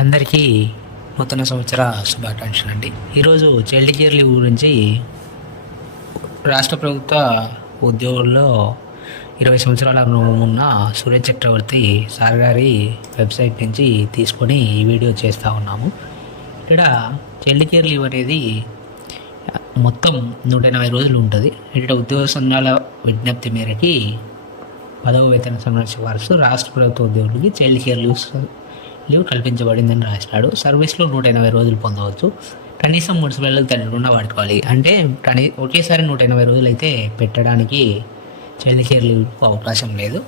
అందరికీ నూతన సంవత్సర శుభాకాంక్షలు అండి. ఈరోజు చైల్డ్ కేర్ లీవ్ గురించి రాష్ట్ర ప్రభుత్వ ఉద్యోగుల్లో 20 సంవత్సరాల అనుభవం ఉన్న సురేష్ చక్రవర్తి సార్ గారి వెబ్సైట్ నుంచి తీసుకొని ఈ వీడియో చేస్తూ ఉన్నాము. ఇక్కడ చైల్డ్ కేర్ లీవ్ అనేది మొత్తం 180 రోజులు ఉంటుంది. ఇక్కడ ఉద్యోగ సంఘాల విజ్ఞప్తి మేరకి 10వ వేతన సంఘం సిఫార్సు రాష్ట్ర ప్రభుత్వ ఉద్యోగులకి చైల్డ్ కేర్ లీవ్ కల్పించబడిందని రాసినాడు. సర్వీస్లో 180 రోజులు పొందవచ్చు. కనీసం 3 స్పెల్లకు తగ్గకుండా వాడుకోవాలి. అంటే ఒకేసారి 180 రోజులు అయితే పెట్టడానికి చైల్డ్ కేర్ లీవ్కు అవకాశం లేదు.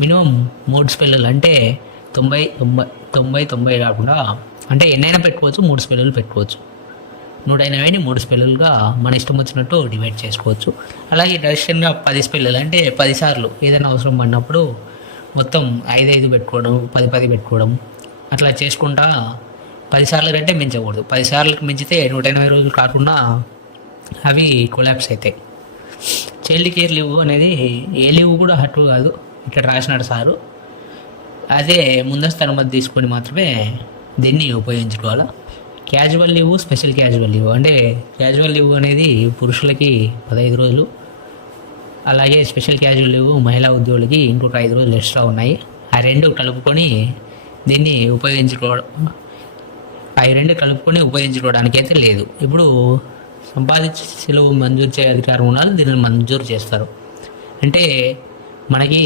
మినిమం 3 స్పెల్లు అంటే 90 కాకుండా అంటే ఎన్నైనా పెట్టుకోవచ్చు. 3 స్పెల్లు పెట్టుకోవచ్చు. 180ని 3 స్పెల్లుగా మన ఇష్టం వచ్చినట్టు డివైడ్ చేసుకోవచ్చు. అలాగే డైరెక్షన్గా 10 స్పెల్లు అంటే 10 సార్లు ఏదైనా అవసరం పడినప్పుడు మొత్తం 5 పెట్టుకోవడం, 10 పెట్టుకోవడం అట్లా చేసుకుంటా 10 సార్లు కంటే మించకూడదు. 10 సార్లకు మించితే 180 రోజులు కాకుండా అవి కొలాప్స్ అవుతాయి. చైల్డ్ కేర్ లీవ్ అనేది ఏ లీవ్ కూడా హట్టు కాదు. ఇక్కడ రాసినాడు సారు. అదే ముందస్తు అనుమతి తీసుకొని మాత్రమే దీన్ని ఉపయోగించుకోవాలి. Casual leave, special casual leave అంటే క్యాజువల్ లీవ్ అనేది పురుషులకి 15 రోజులు, అలాగే స్పెషల్ క్యాజువల్ లీవ్ మహిళా ఉద్యోగులకి ఇంకొక 5 రోజులు ఎక్స్ట్రా ఉన్నాయి. ఆ రెండు కలుపుకొని దీన్ని ఉపయోగించుకోవడానికి అయితే లేదు. ఇప్పుడు సంపాదించే సెలవు మంజూరు చేయ అధికారం ఉండాలి. దీనిని మంజూరు చేస్తారు. అంటే మనకి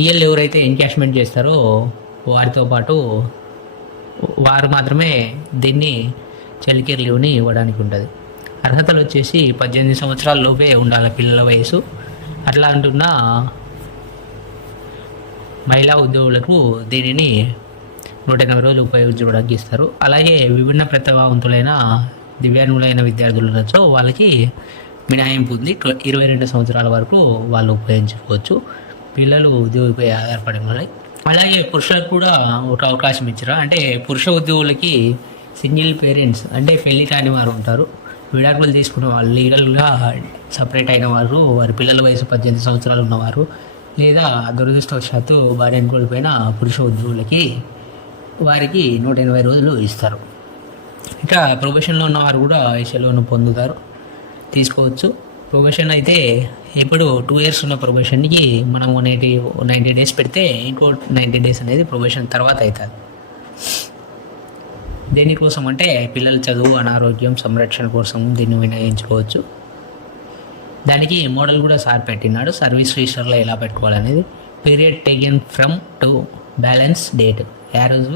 ఈఎల్ ఎవరైతే ఎన్కాష్మెంట్ చేస్తారో వారితో పాటు వారు మాత్రమే దీన్ని చైల్డ్ కేర్ లీవ్ని ఇవ్వడానికి ఉంటుంది. అర్హతలు వచ్చేసి 18 సంవత్సరాల లోపే ఉండాలి పిల్లల వయసు. అట్లా అంటున్నా మహిళా ఉద్యోగులకు దీనిని 180 రోజులు ఉపయోగించడానికి ఇస్తారు. అలాగే విభిన్న ప్రతిభావంతులైన దివ్యాంగులైన విద్యార్థులతో వాళ్ళకి మినహాయింపు ఉంది. 22 సంవత్సరాల వరకు వాళ్ళు ఉపయోగించుకోవచ్చు. పిల్లలు ఉద్యోగిపై ఆధారపడి ఉన్నాయి. అలాగే పురుషులకు కూడా ఒక అవకాశం ఇచ్చారు. అంటే పురుష ఉద్యోగులకి సింగిల్ పేరెంట్స్ అంటే పెళ్లి కాని వారు ఉంటారు. విడాకులు తీసుకున్న వాళ్ళు, లీగల్గా సపరేట్ అయిన వారు, వారి పిల్లల వయసు 18 సంవత్సరాలు ఉన్నవారు, లేదా దురదృష్టవశాత్తు భార్యను కోల్పోయిన పురుష ఉద్యోగులకి వారికి 180 రోజులు ఇస్తారు. ఇక ప్రొబేషన్లో ఉన్నవారు కూడా ఈ సెలవును పొందుతారు, తీసుకోవచ్చు. ప్రొబేషన్ అయితే ఇప్పుడు 2 years ఉన్న ప్రొబేషన్కి మనం 90 days పెడితే ఇంకో 90 days అనేది ప్రొబేషన్ తర్వాత అవుతుంది. దేనికోసం అంటే పిల్లల చదువు, అనారోగ్యం సంరక్షణ కోసం దీన్ని వినియోగించుకోవచ్చు. దానికి మోడల్ కూడా సార్ పెట్టినాడు. సర్వీస్ రిజిస్టర్లో ఎలా పెట్టుకోవాలనేది. Period taken from to balance date, ఆ రోజు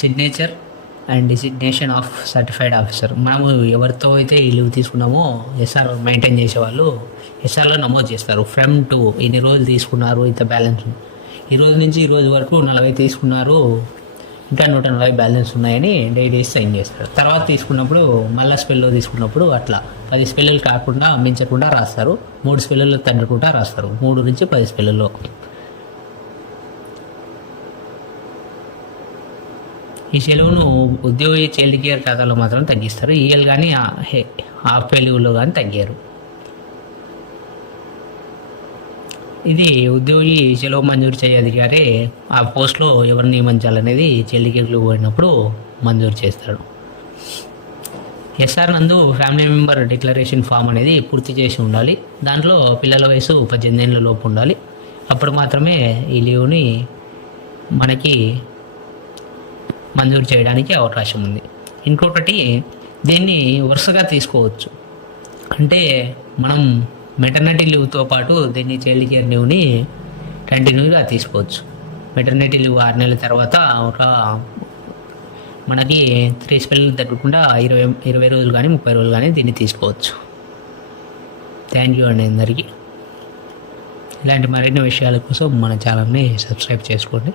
signature and designation of certified officer. మనము ఎవరితో అయితే ఈ లీవ్ తీసుకున్నామో ఎస్ఆర్ మెయింటైన్ చేసేవాళ్ళు ఎస్ఆర్లో నమోదు చేస్తారు. ఫ్రమ్ టు ఇన్ని రోజులు తీసుకున్నారు, ఇంత బ్యాలెన్స్, ఈ రోజు నుంచి ఈ రోజు వరకు 40 తీసుకున్నారు, ఇంకా 140 బ్యాలెన్స్ ఉన్నాయని డైలీ సైన్ చేస్తారు. తర్వాత తీసుకున్నప్పుడు మళ్ళీ స్పెల్లో తీసుకున్నప్పుడు అట్లా 10 స్పెల్లు కాకుండా మించకుండా రాస్తారు. 3 స్పెల్లు తగ్గకుండా రాస్తారు. 3 నుంచి 10 స్పెల్లులో. ఈ సెలవును ఉద్యోగి చైల్డ్ కేర్ ఖాతాలో మాత్రం తగ్గిస్తారు. ఈఎల్ కానీ హాఫ్ పే లీవ్లో కానీ తగ్గారు. ఇది ఉద్యోగి సెలవు మంజూరు చేయ అధికారి ఆ పోస్ట్లో ఎవరిని నియమించాలనేది చైల్డ్ కేర్ లీవ్ అయినప్పుడు మంజూరు చేస్తాడు. ఎస్ఆర్ నందు ఫ్యామిలీ మెంబర్ డిక్లరేషన్ ఫామ్ అనేది పూర్తి చేసి ఉండాలి. దాంట్లో పిల్లల వయసు 18 ఏళ్ళ లోపు ఉండాలి. అప్పుడు మాత్రమే ఈ లీవ్ని మనకి మంజూరు చేయడానికి అవకాశం ఉంది. ఇంకొకటి, దీన్ని వరుసగా తీసుకోవచ్చు. అంటే మనం మెటర్నిటీ లీవ్తో పాటు దీన్ని చైల్డ్ కేర్ లీవ్ని కంటిన్యూగా తీసుకోవచ్చు. మెటర్నిటీ లీవ్ 6 నెలల తర్వాత మనకి 3 స్పెల్లు తగ్గకుండా 20 రోజులు కానీ 30 రోజులు కానీ దీన్ని తీసుకోవచ్చు. థ్యాంక్ యూ అండి అందరికీ. ఇలాంటి మరిన్ని విషయాల కోసం మన ఛానల్ని సబ్స్క్రైబ్ చేసుకోండి.